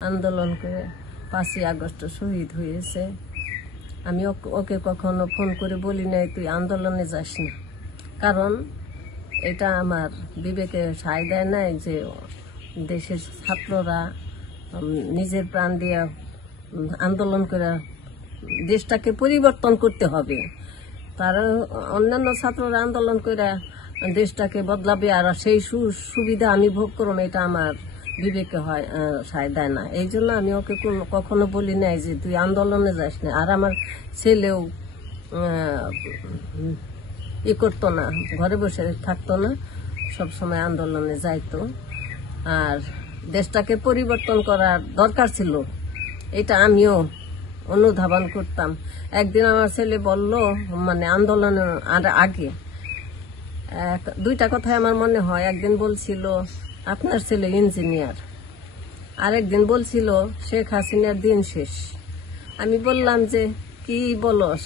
আন্দোলন করে 5ই আগস্ট শহীদ হয়েছে। আমি ওকে কখনো ফোন করে বলি নাই তুই আন্দোলনে যাস না, কারণ এটা আমার বিবেকে সায় দেয় নাই যে দেশের ছাত্ররা নিজের প্রাণ দিয়ে আন্দোলন করে দেশটাকে পরিবর্তন করতে হবে। তারা অন্যান্য ছাত্ররা আন্দোলন করে দেশটাকে বদলাবে, আর সেই সুবিধা আমি ভোগ করব, এটা আমার বিবেকে হয় সায় দেয় না। এই জন্য আমি ওকে কখনো বলি নাই যে তুই আন্দোলনে যাস না। আর আমার ছেলেও করতো না, ঘরে বসে থাকতো না, সবসময় আন্দোলনে যাইতো। আর দেশটাকে পরিবর্তন করার দরকার ছিল, এটা আমিও অনুধাবন করতাম। একদিন আমার ছেলে বলল, মানে আন্দোলনের আগে দুইটা কথাই আমার মনে হয়। একদিন বলছিল আপনার ছেলে ইঞ্জিনিয়ার, আরেকদিন বলছিল শেখ হাসিনার দিন শেষ। আমি বললাম যে কি বলস,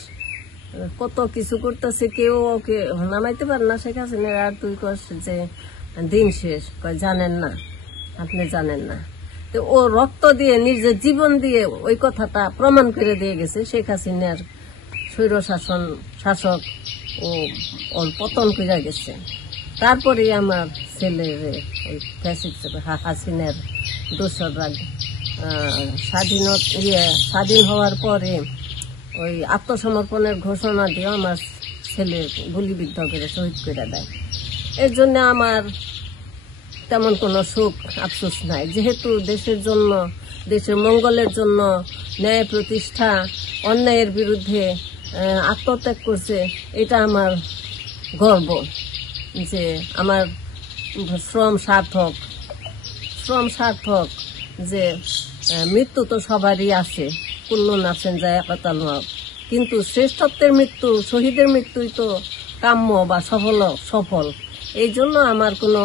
কত কিছু করতেছে, কেউ ওকে নামাইতে পারে না শেখ হাসিনার, আর তুই কস যে দিন শেষ। জানেন না, আপনি জানেন না। তো ও রক্ত দিয়ে নিজের জীবন দিয়ে ওই কথাটা প্রমাণ করে দিয়ে গেছে। শেখ হাসিনার স্বৈর শাসক ও ওর পতন করে গেছে। তারপরে আমার ছেলের ওই হাসিনার দোসররা স্বাধীন হওয়ার পরে ওই আত্মসমর্পণের ঘোষণা দিয়ে আমার ছেলে গুলিবিদ্ধ করে শহীদ করে দেয়। এর জন্য আমার তেমন কোনো শোক আফসোস নাই, যেহেতু দেশের জন্য, দেশের মঙ্গলের জন্য ন্যায় প্রতিষ্ঠা, অন্যায়ের বিরুদ্ধে আত্মত্যাগ করছে। এটা আমার গর্ব যে আমার শ্রম সার্থক, যে মৃত্যু তো সবারই আছে, কুল্লুন আছেন যায় কাতালুয়া, কিন্তু শ্রেষ্ঠত্বের মৃত্যু, শহীদের মৃত্যুই তো কাম্য বা সফল। এই জন্য আমার কোনো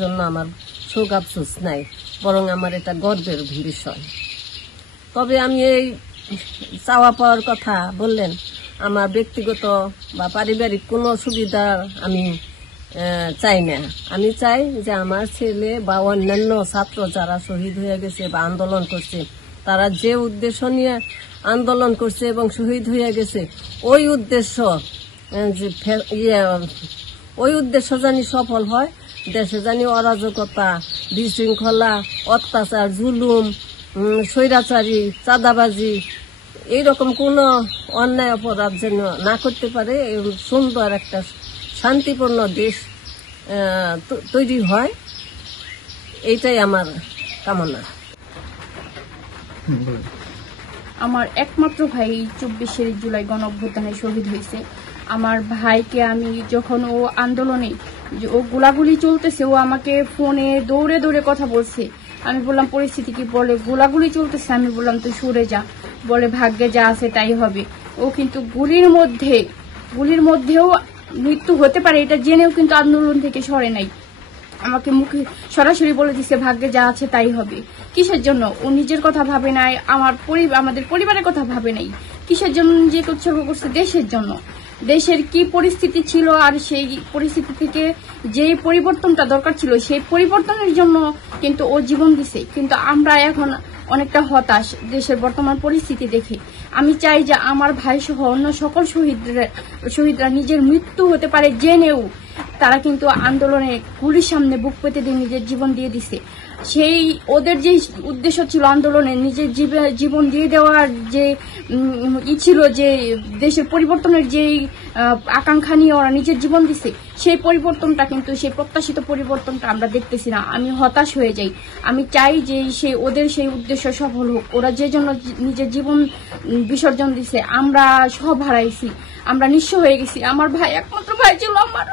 জন্য আমার শোক আফসোস নাই, বরং আমার এটা গর্বের বিষয়। তবে আমি এই চাওয়া পাওয়ার কথা বললেন, আমার ব্যক্তিগত বা পারিবারিক কোনো সুবিধা আমি চাই না। আমি চাই যে আমার ছেলে বা অন্যান্য ছাত্র যারা শহীদ হয়ে গেছে বা আন্দোলন করছে, তারা যে উদ্দেশ্য নিয়ে আন্দোলন করছে এবং শহীদ হয়ে গেছে, ওই উদ্দেশ্য জানি সফল হয়। দেশে জানি অরাজকতা, বিশৃঙ্খলা, অত্যাচার, জুলুম, স্বৈরাচারী, চাঁদাবাজি, এইরকম কোনো অন্যায় অপরাধ যেন না করতে পারে, সুন্দর একটা শান্তিপূর্ণ দেশ তৈরি হয়, এইটাই আমার কামনা। আমার একমাত্র ভাই 24 জুলাই গণঅভ্যুত্থানে শহীদ হয়েছে। আমার ভাইকে আমি যখন ও আন্দোলনে ও গোলাগুলি চলতেছে, ও আমাকে ফোনে দৌড়ে দৌড়ে কথা বলছে। আমি বললাম পরিস্থিতি কি, বলে গোলাগুলি চলতেছে। আমি বললাম তুই সরে যা, বলে ভাগ্যে যা আছে তাই হবে। ও কিন্তু গুলির মধ্যেও মৃত্যু হতে পারে এটা জেনেও কিন্তু আন্দোলন থেকে সরে নাই। আমাকে মুখে সরাসরি বলে দিচ্ছে ভাগ্যে যা আছে তাই হবে। কিসের জন্য? ও নিজের কথা ভাবে নাই, আমাদের পরিবারের কথা ভাবে নাই। কিসের জন্য নিজেকে উৎসর্গ করছে? দেশের জন্য। দেশের কি পরিস্থিতি ছিল, আর সেই পরিস্থিতি থেকে যে পরিবর্তনটা দরকার ছিল, সেই পরিবর্তনের জন্য কিন্তু ও জীবন দিছে। কিন্তু আমরা এখন অনেকটা হতাশ দেশের বর্তমান পরিস্থিতি দেখে। আমি চাই যে আমার ভাই সহ অন্য সকল শহীদরা নিজের মৃত্যু হতে পারে জেনেও তারা কিন্তু আন্দোলনে গুলির সামনে বুক পেতে দিয়ে নিজের জীবন দিয়ে দিছে। সেই ওদের যে উদ্দেশ্য ছিল আন্দোলনে নিজের জীবন দিয়ে দেওয়ার যে ছিল, যে দেশের পরিবর্তনের যেই আকাঙ্ক্ষা নিয়ে ওরা নিজের জীবন দিছে, সেই পরিবর্তনটা কিন্তু, সেই প্রত্যাশিত পরিবর্তনটা আমরা দেখতেছি না। আমি হতাশ হয়ে যাই। আমি চাই যে ওদের সেই উদ্দেশ্য সফল হোক। ওরা যে জন্য নিজের জীবন বিসর্জন দিছে, আমরা সব হারাইছি, আমরা নিঃস্ব হয়ে গেছি। আমার ভাই একমাত্র ভাই ছিল আমার,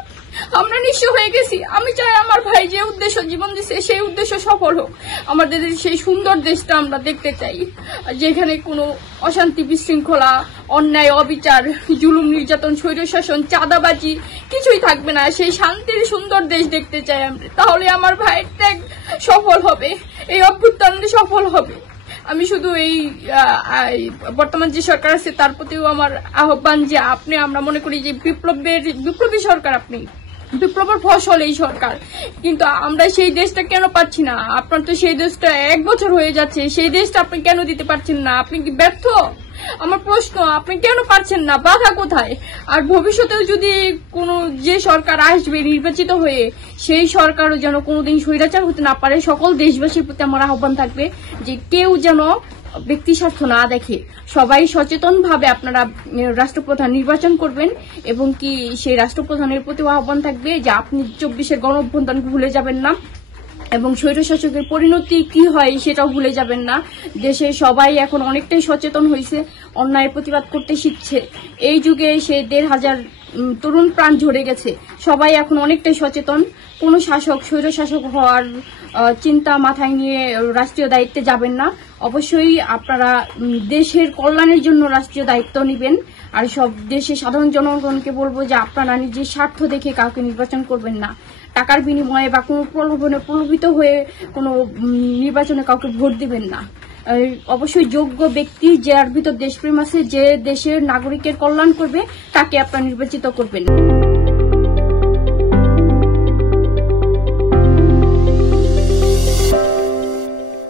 আমরা নিঃস্ব হয়ে গেছি। আমি চাই আমার ভাই যে উদ্দেশ্য জীবন দিছে সেই উদ্দেশ্য সফল হোক। আমাদের সেই সুন্দর দেশটা আমরা দেখতে চাই, যেখানে কোনো অশান্তি, বিশৃঙ্খলা, অন্যায়, অবিচার, জুলুম, নির্যাতন, স্বৈরশাসন, চাঁদাবাজি কিছুই থাকবে না। সেই শান্তির সুন্দর দেশ দেখতে চাই আমরা। তাহলে আমার ভাইয়ের ত্যাগ সফল হবে, এই অভ্যুত্থান সফল হবে। আমি শুধু এই বর্তমান যে সরকার আছে তার প্রতিও আমার আহ্বান যে আমরা মনে করি যে বিপ্লবী সরকার আপনি, বিপ্লবের ফসল এই সরকার, কিন্তু আমরা সেই দেশটা কেন পাচ্ছি না? আপনার তো সেই দেশটা 1 বছর হয়ে যাচ্ছে, সেই দেশটা আপনি কেন দিতে পারছেন না? আপনি কি ব্যর্থ? আমার প্রশ্ন, আপনি কেন পারছেন না? বাধা কোথায়? আর ভবিষ্যতেও যদি কোনো যে সরকার আসবে নির্বাচিত হয়ে, সেই সরকারও যেন কোনোদিন স্বৈরাচার হতে না পারে। সকল দেশবাসীর প্রতি আমার আহ্বান থাকবে যে কেউ যেন ব্যক্তি স্বার্থ না দেখে, সবাই সচেতন ভাবে আপনারা রাষ্ট্রপ্রধান নির্বাচন করবেন। এবং কি সেই রাষ্ট্রপ্রধানের প্রতি আহ্বান থাকবে যে আপনি 24-এর গণ অভ্যুত্থান ভুলে যাবেন না, এবং স্বৈরশাসকের পরিণতি কি হয় সেটাও ভুলে যাবেন না। দেশে সবাই এখন অনেকটাই সচেতন হয়েছে, অন্যায়ের প্রতিবাদ করতে শিখছে। এই যুগে সে 1,500 তরুণ প্রাণ ঝরে গেছে, সবাই এখন অনেকটাই সচেতন। কোনো শাসক স্বৈরশাসক হওয়ার চিন্তা মাথায় নিয়ে রাষ্ট্রীয় দায়িত্বে যাবেন না। অবশ্যই আপনারা দেশের কল্যাণের জন্য রাষ্ট্রীয় দায়িত্ব নেবেন। আর সব দেশের সাধারণ জনগণকে বলবো যে আপনারা নিজের স্বার্থ দেখে কাউকে নির্বাচন করবেন না, টাকার বিনিময়ে বা কোনো প্রলোভনে প্রলোভিত হয়ে কোনো নির্বাচনে কাউকে ভোট দিবেন না। অবশ্যই যোগ্য ব্যক্তি, যার ভিতর দেশপ্রেম আছে, যে দেশের নাগরিকের কল্যাণ করবে, তাকে আপনারা নির্বাচিত করবেন।